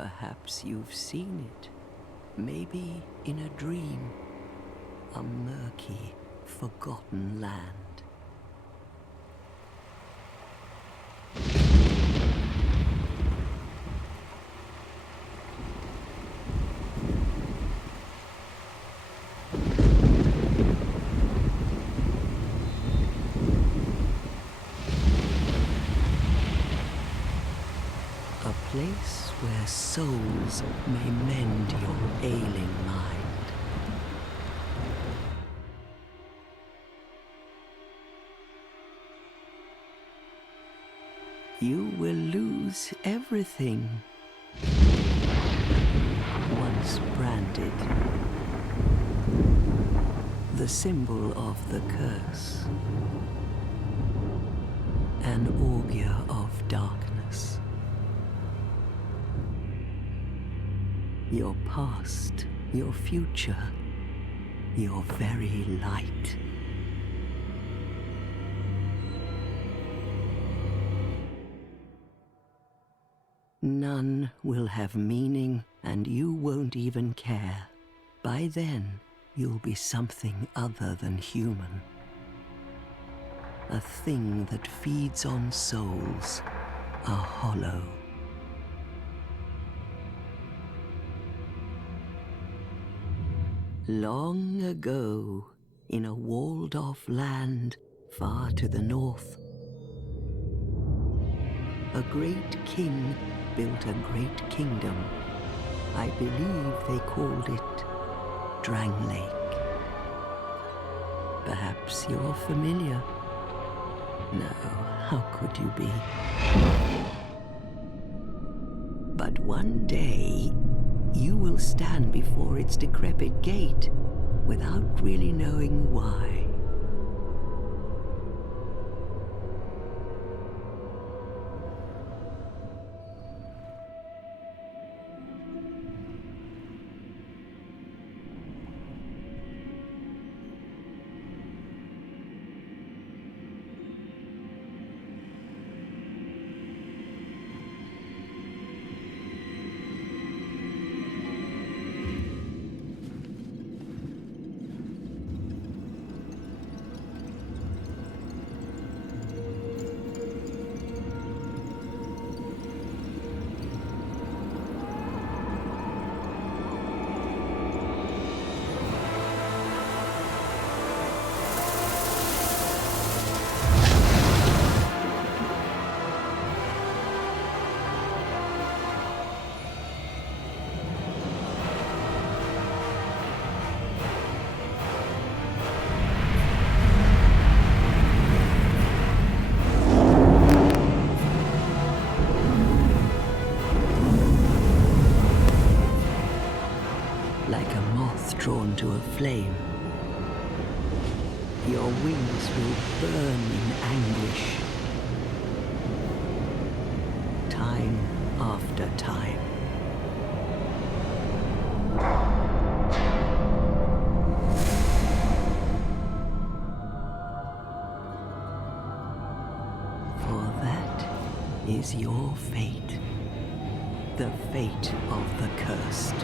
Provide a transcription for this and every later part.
Perhaps you've seen it, maybe in a dream, a murky, forgotten land. A place where souls may mend your ailing mind. You will lose everything once branded, the symbol of the curse, an augur of darkness. Your past, your future, your very light. None will have meaning, and you won't even care. By then, you'll be something other than human. A thing that feeds on souls, a hollow. Long ago, in a walled-off land far to the north, a great king built a great kingdom. I believe they called it Drang Lake. Perhaps you're familiar. No, how could you be? But one day, you will stand before its decrepit gate without really knowing why. Like a moth drawn to a flame, your wings will burn in anguish, time after time. For that is your fate, the fate of the cursed.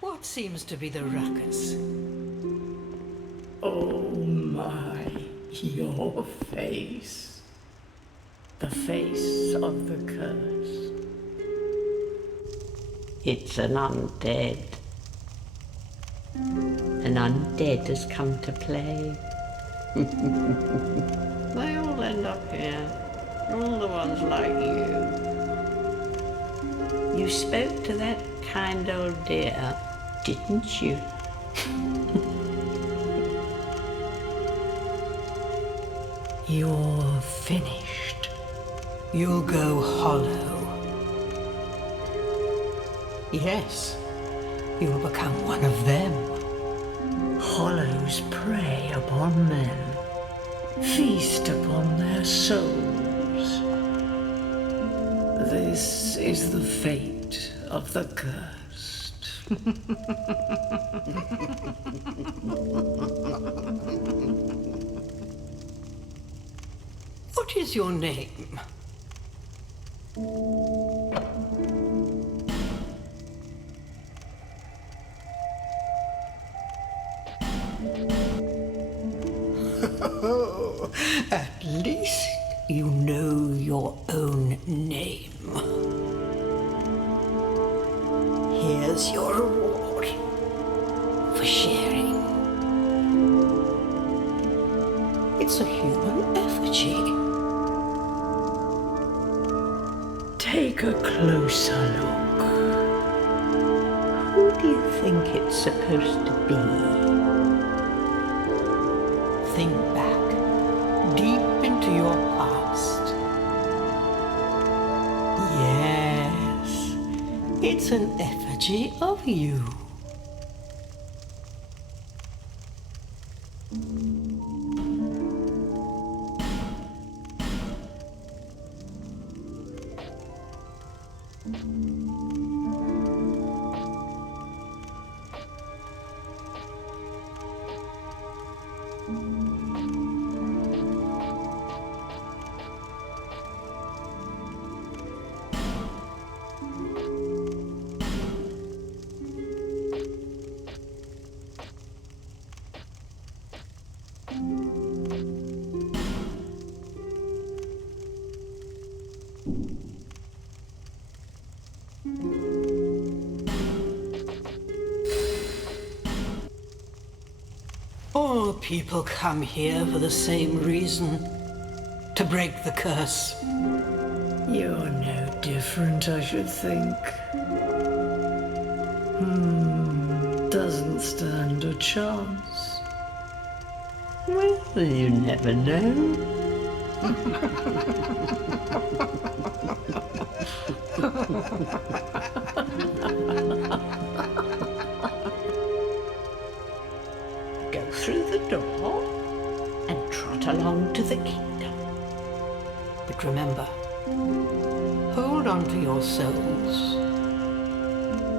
What seems to be the ruckus? Oh my, your face. The face of the curse. It's an undead. An undead has come to play. They all end up here. All the ones like you. You spoke to that kind old dear, didn't you? You're finished. You'll go hollow. Yes, you'll become one of them. Hollows prey upon men, feast upon their souls. This is the fate of the cursed. What is your name? At least you know your own name. Here's your reward for sharing. It's a human effigy. Take a closer look. Who do you think it's supposed to be? Think back, deep into your past. Yes, it's an effigy of you. All people come here for the same reason, to break the curse. You're no different, I should think. Doesn't stand a chance. Well, you never know. Go through the door and trot along to the kingdom. But remember, hold on to your souls.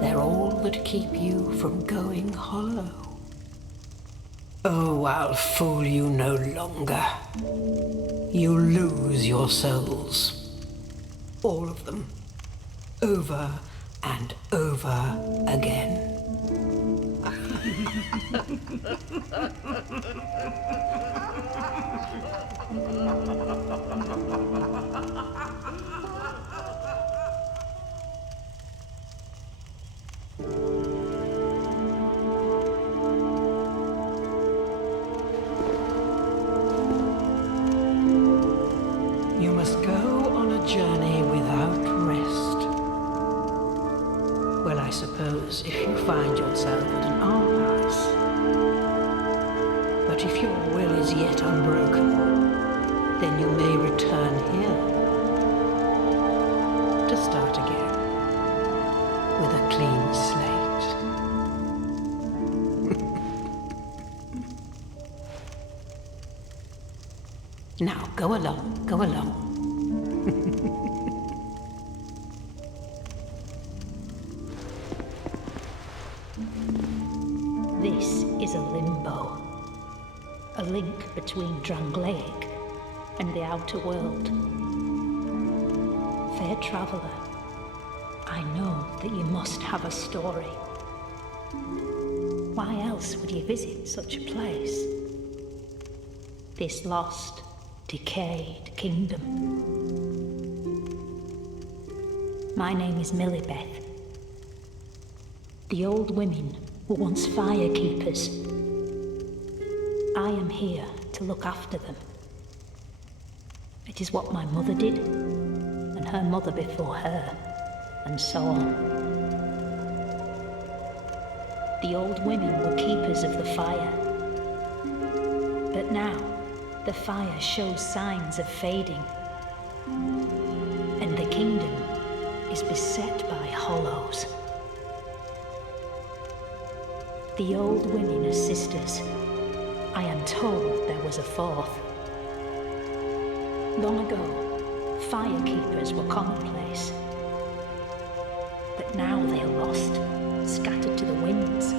They're all that keep you from going hollow. Oh, I'll fool you no longer. You'll lose your souls. All of them. Over and over again. You must go on a journey without rest. Well, I suppose if you find yourself at an almhouse. But if your will is yet unbroken, then you may return here to start again with a clean slate. Now, go along, go along. This is a limbo, a link between Drangleic and the outer world. Fair traveller, I I know that you must have a story. Why else would you visit such a place? This lost, decayed kingdom. My name is Millibeth. The old women were once firekeepers. I am here to look after them. It is what my mother did, and her mother before her, and so on. The old women were keepers of the fire. But now, the fire shows signs of fading, and the kingdom is beset by hollows. The old women are sisters. I am told there was a fourth. Long ago, firekeepers were commonplace. But now they are lost, scattered to the winds.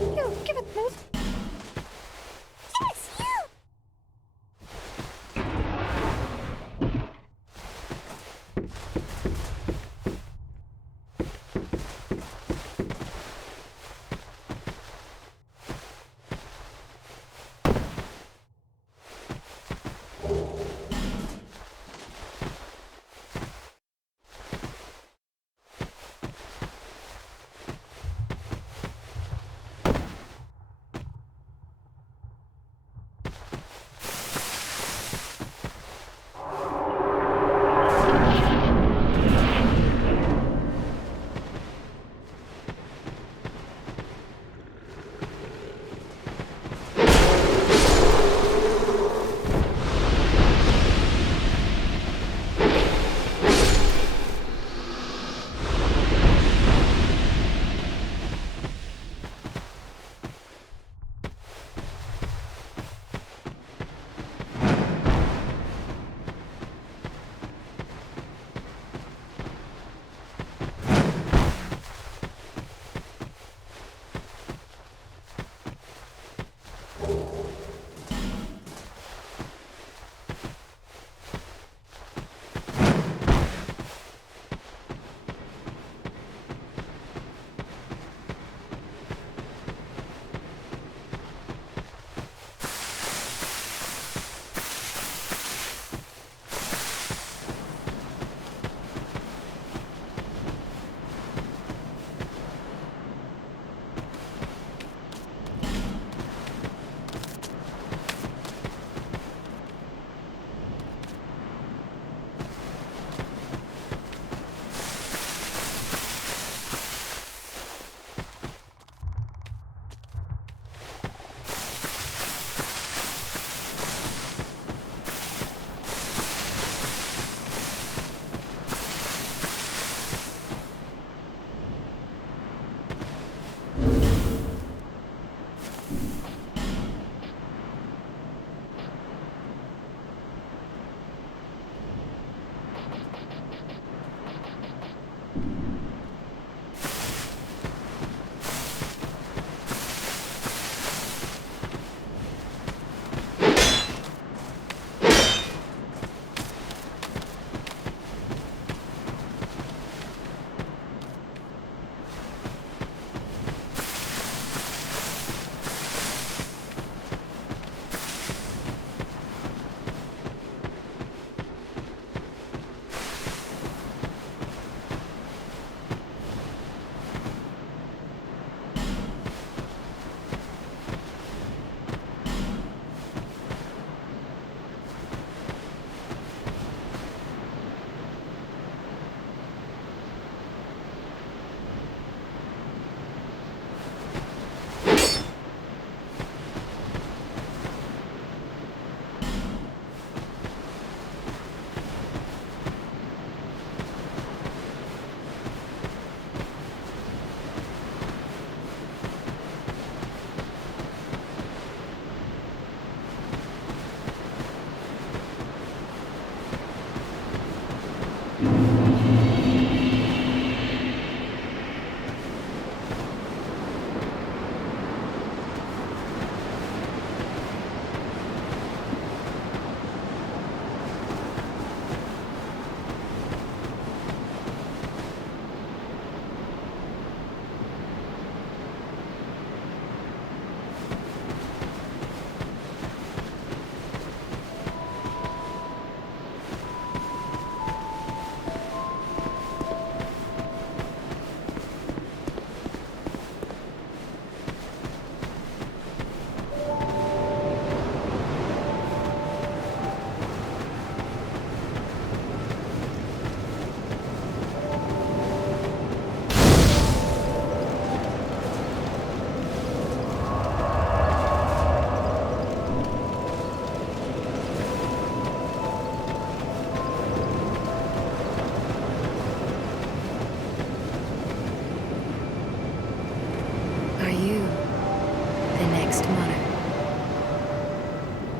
You, give it, please. Yes, you!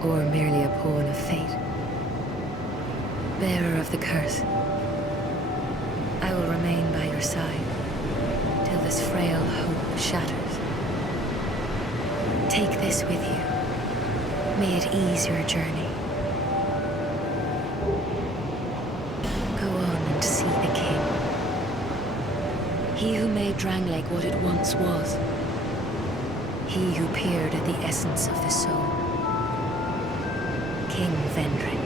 or merely a pawn of fate. Bearer of the curse, I will remain by your side till this frail hope shatters Take this with you. May it ease your journey. Go on and see the king. He who made Drangleic what it once was. He who peered at the essence of the soul. King Vendrick.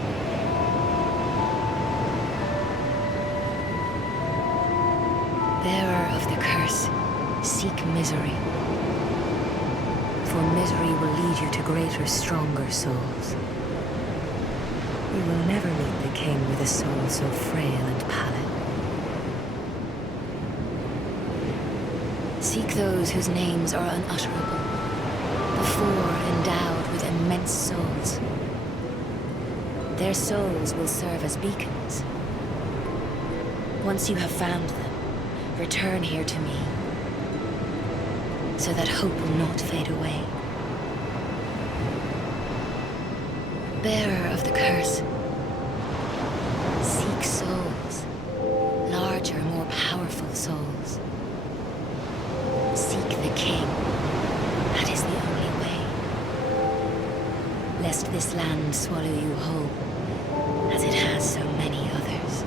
Bearer of the curse, seek misery. For misery will lead you to greater, stronger souls. You will never meet the king with a soul so frail and pallid. Seek those whose names are unutterable, the four endowed with immense souls. Their souls will serve as beacons. Once you have found them, return here to me, so that hope will not fade away. Bearer of the curse, seek souls, larger, more powerful souls. Seek the king. That is the only way. Lest this land swallow you whole, as it has so many others.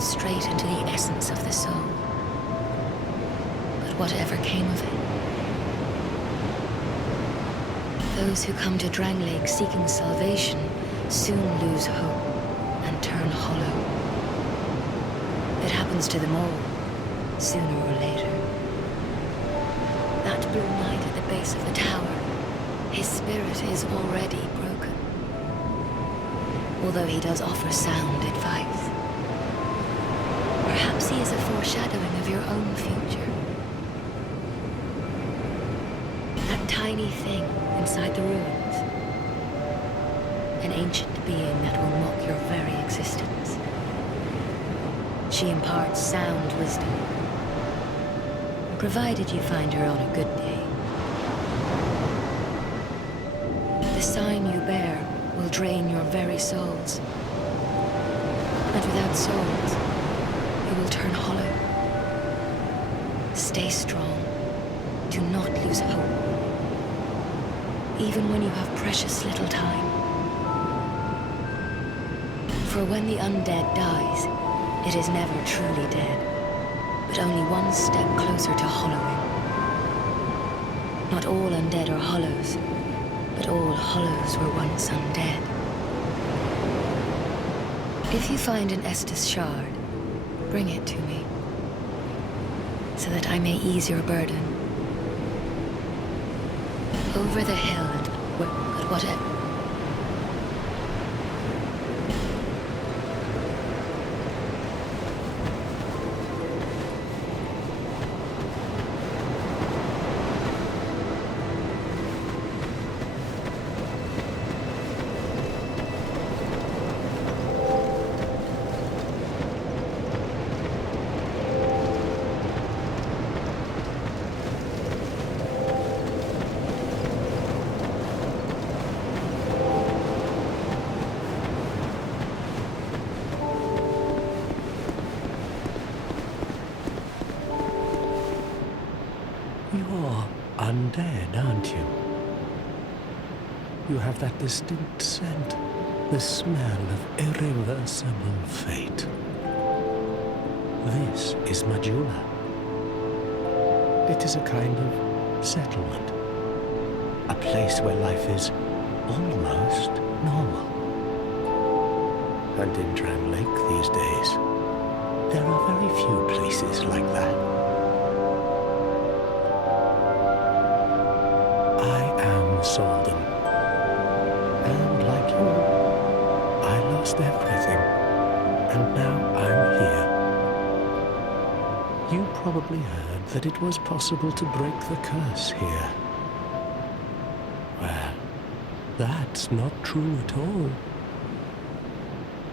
Straight into the essence of the soul. But whatever came of it? Those who come to Drangleic seeking salvation soon lose hope and turn hollow. It happens to them all, sooner or later. That blue knight at the base of the tower, his spirit is already broken. Although he does offer sound advice. Perhaps he is a foreshadowing of your own future. That tiny thing inside the ruins. An ancient being that will mock your very existence. She imparts sound wisdom. Provided you find her on a good day. The sign you bear will drain your very souls. And without souls, you will turn hollow. Stay strong. Do not lose hope. Even when you have precious little time. For when the undead dies, it is never truly dead, but only one step closer to hollowing. Not all undead are hollows, but all hollows were once undead. If you find an Estus shard, bring it to me, so that I may ease your burden. Over the hill and whatever. You're undead, aren't you? You have that distinct scent, the smell of irreversible fate. This is Maджула. It is a kind of settlement. A place where life is almost normal. And in Drangleic these days, there are very few places like that. souldom. And like you, I lost everything, and now I'm here. You probably heard that it was possible to break the curse here. Well, that's not true at all.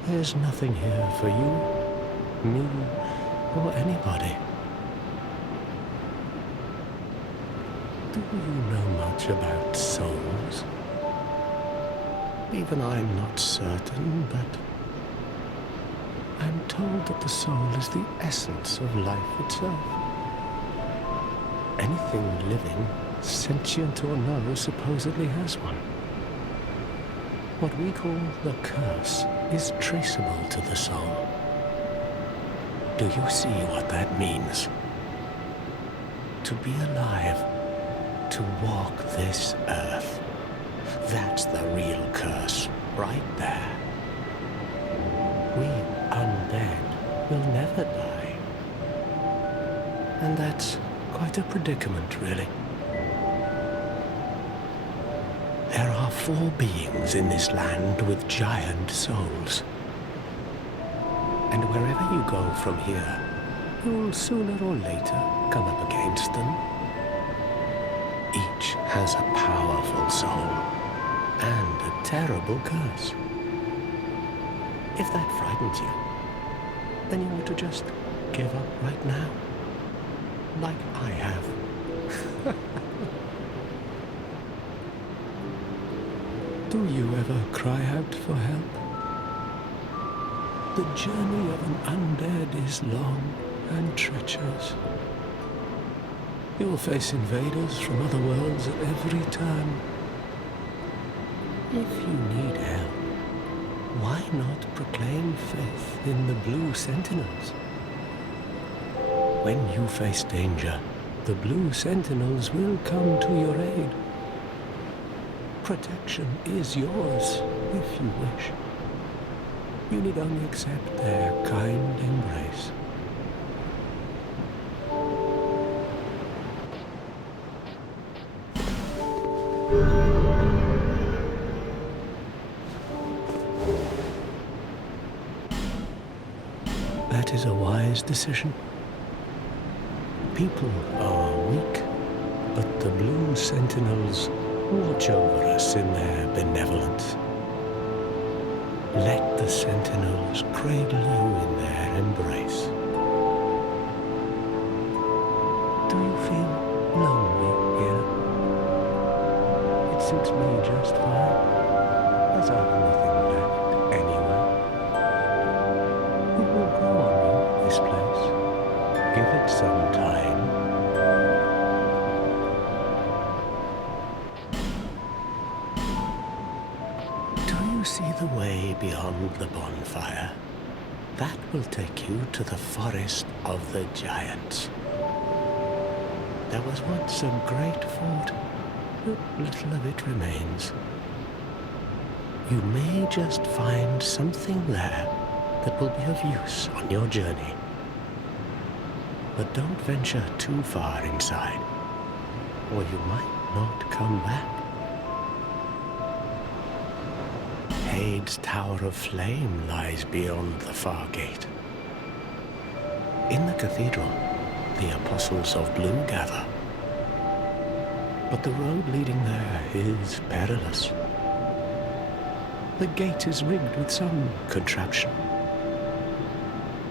There's nothing here for you, me, or anybody. Do you know much about souls? Even I'm not certain, but I'm told that the soul is the essence of life itself. Anything living, sentient or no, supposedly has one. What we call the curse is traceable to the soul. Do you see what that means? To be alive, to walk this earth. That's the real curse, right there. We undead will never die. And that's quite a predicament, really. There are 4 beings in this land with giant souls. And wherever you go from here, you'll sooner or later come up against them. Each has a powerful soul and a terrible curse. If that frightens you, then you ought to just give up right now, like I have. Do you ever cry out for help? The journey of an undead is long and treacherous. You'll face invaders from other worlds at every turn. If you need help, why not proclaim faith in the Blue Sentinels? When you face danger, the Blue Sentinels will come to your aid. Protection is yours, if you wish. You need only accept their kind embrace. That is a wise decision. People are weak, but the Blue Sentinels watch over us in their benevolence. Let the Sentinels cradle you in their embrace. Do you feel lonely here? It suits me just fine, as I've nothing left anyway. It will grow on you, this place. Give it some time. See the way beyond the bonfire. That will take you to the forest of the giants. There was once a great fort, but little of it remains. You may just find something there that will be of use on your journey. But don't venture too far inside, or you might not come back. Hade's Tower of Flame lies beyond the far gate. In the cathedral, the Apostles of Blue gather. But the road leading there is perilous. The gate is rigged with some contraption.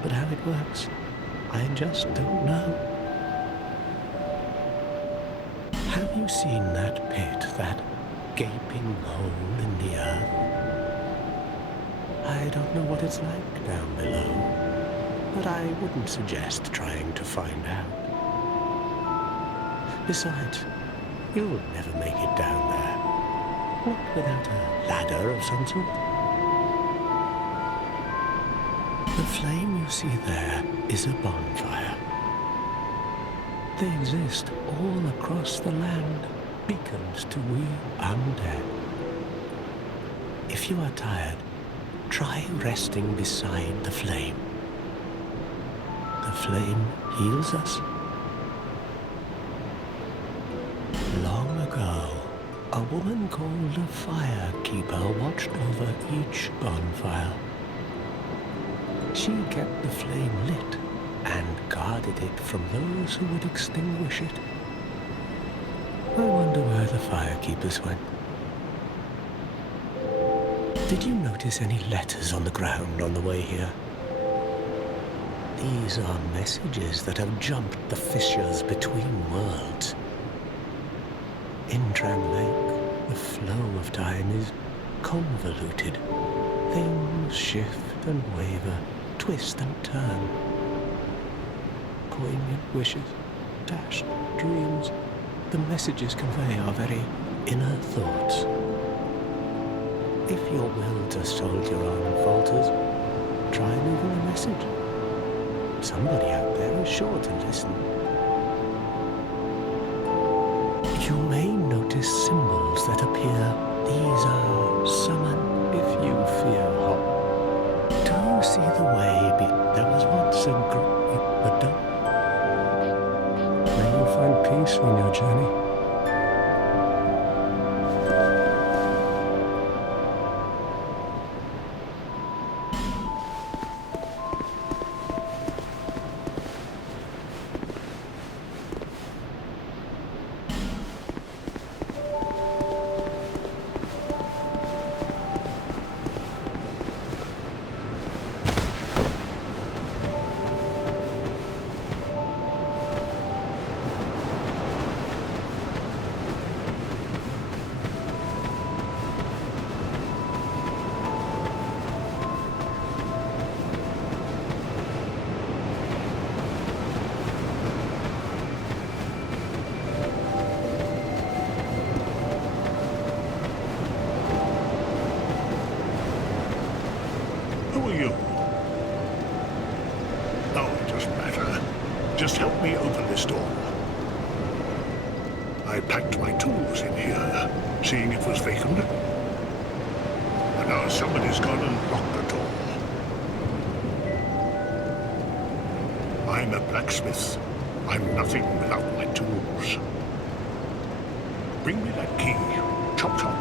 But how it works, I just don't know. Have you seen that pit, that gaping hole in the earth? I don't know what it's like down below, but I wouldn't suggest trying to find out. Besides, you'll never make it down there, not without a ladder of some sort. The flame you see there is a bonfire. They exist all across the land, beacons to we undead. If you are tired, try resting beside the flame. The flame heals us. Long ago, A woman called a firekeeper watched over each bonfire. She kept the flame lit and guarded it from those who would extinguish it. I wonder where the firekeepers went. Did you notice any letters on the ground on the way here? These are messages that have jumped the fissures between worlds. In Drang Lake, the flow of time is convoluted. Things shift and waver, twist and turn. Poignant wishes, dashed dreams. The messages convey our very inner thoughts. If your will to soldier on falters, try leaving a message. Somebody out there is sure to listen. You may notice symbols that appear. These are summon if you fear hot. Do you see the way there was once a May you find peace on your journey. Who are you? Oh, it doesn't matter. Just help me open this door. I packed my tools in here, seeing it was vacant. But now somebody's gone and locked the door. I'm a blacksmith. I'm nothing without my tools. Bring me that key. Chop chop.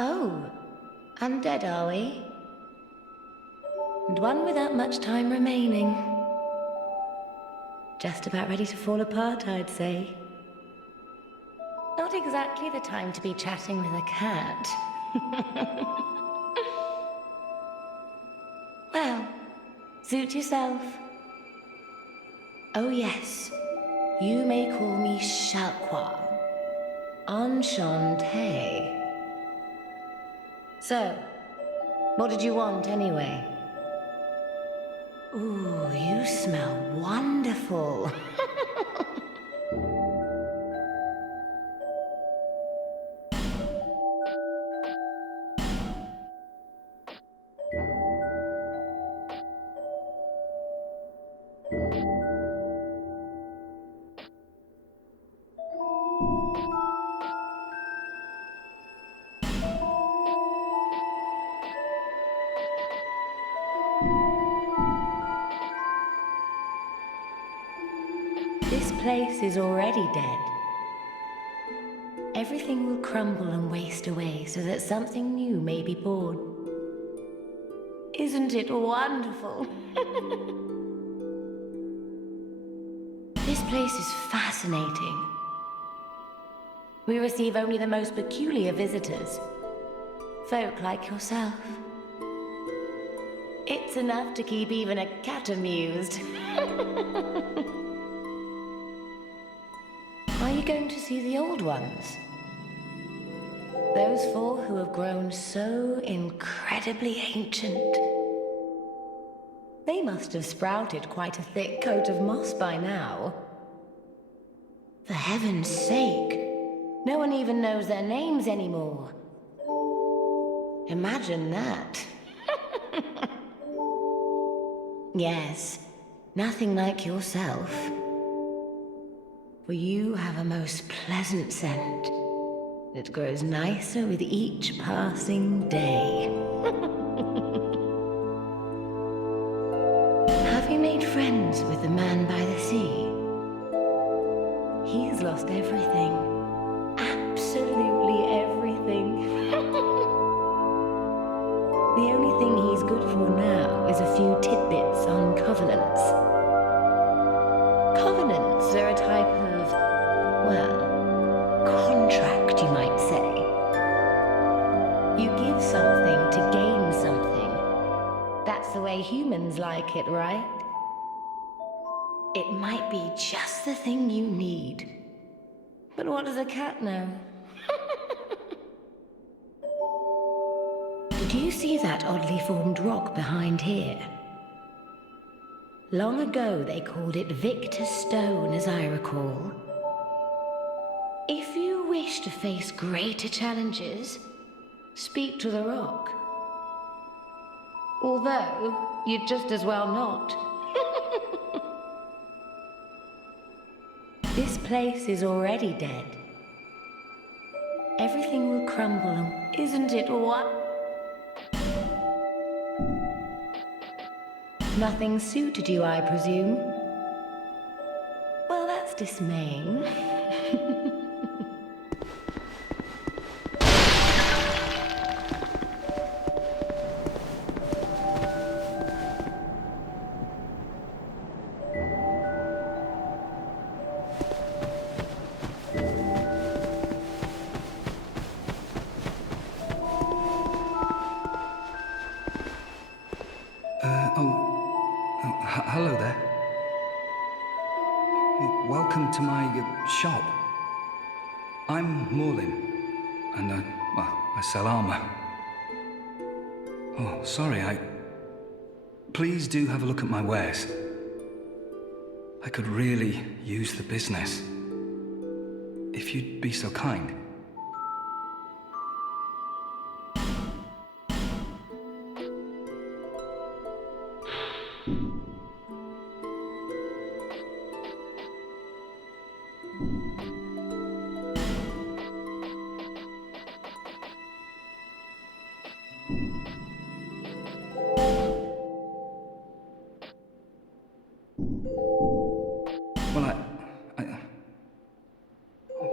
Oh, undead are we? And one without much time remaining. Just about ready to fall apart, I'd say. Not exactly the time to be chatting with a cat. Well, suit yourself. Oh yes, you may call me Shalqua. Enchanté. So, what did you want anyway? Ooh, you smell wonderful. place is already dead. Everything will crumble and waste away so that something new may be born. Isn't it wonderful? This place is fascinating. We receive only the most peculiar visitors. Folk like yourself. It's enough to keep even a cat amused. Are you going to see the old ones? Those four who have grown so incredibly ancient. They must have sprouted quite a thick coat of moss by now. For heaven's sake, no one even knows their names anymore. Imagine that. Yes, nothing like yourself. For you have a most pleasant scent. It grows nicer with each passing day. Have you made friends with the man by the sea? He's lost everything. Absolutely everything. The only thing he's good for now is a few tidbits on covenants. Covenants are a type of, well, contract, you might say. You give something to gain something. That's the way humans like it, right? It might be just the thing you need. But what does a cat know? Did you see that oddly formed rock behind here? Long ago they called it Victor's Stone, as I recall. If you wish to face greater challenges, speak to the rock. Although, you'd just as well not. This place is already dead. Everything will crumble, and isn't it what? Nothing suited you, I presume? Well, that's dismaying. Hello there. Welcome to my shop. I'm Morlin, and I sell armor. Oh, sorry, Please do have a look at my wares. I could really use the business. If you'd be so kind.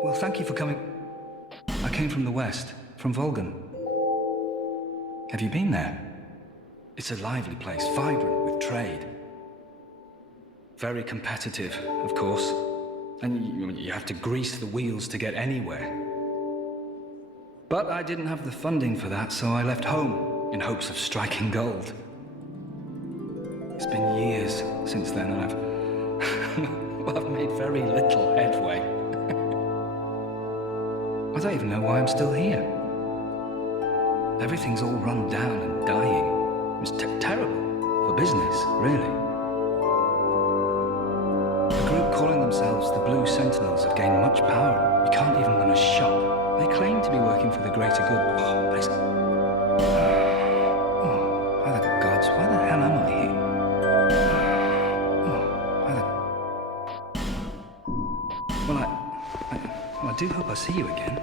Well, thank you for coming. I came from the west, from Volgan. Have you been there? It's a lively place, vibrant with trade. Very competitive, of course. And you have to grease the wheels to get anywhere. But I didn't have the funding for that, so I left home in hopes of striking gold. It's been years since then, and I've made very little headway. I don't even know why I'm still here. Everything's all run down and dying. It's terrible for business, really. A group calling themselves the Blue Sentinels have gained much power. You can't even run a shop. They claim to be working for the greater good. But it's... Oh, by the gods, why the hell am I here? Well, I do hope I see you again.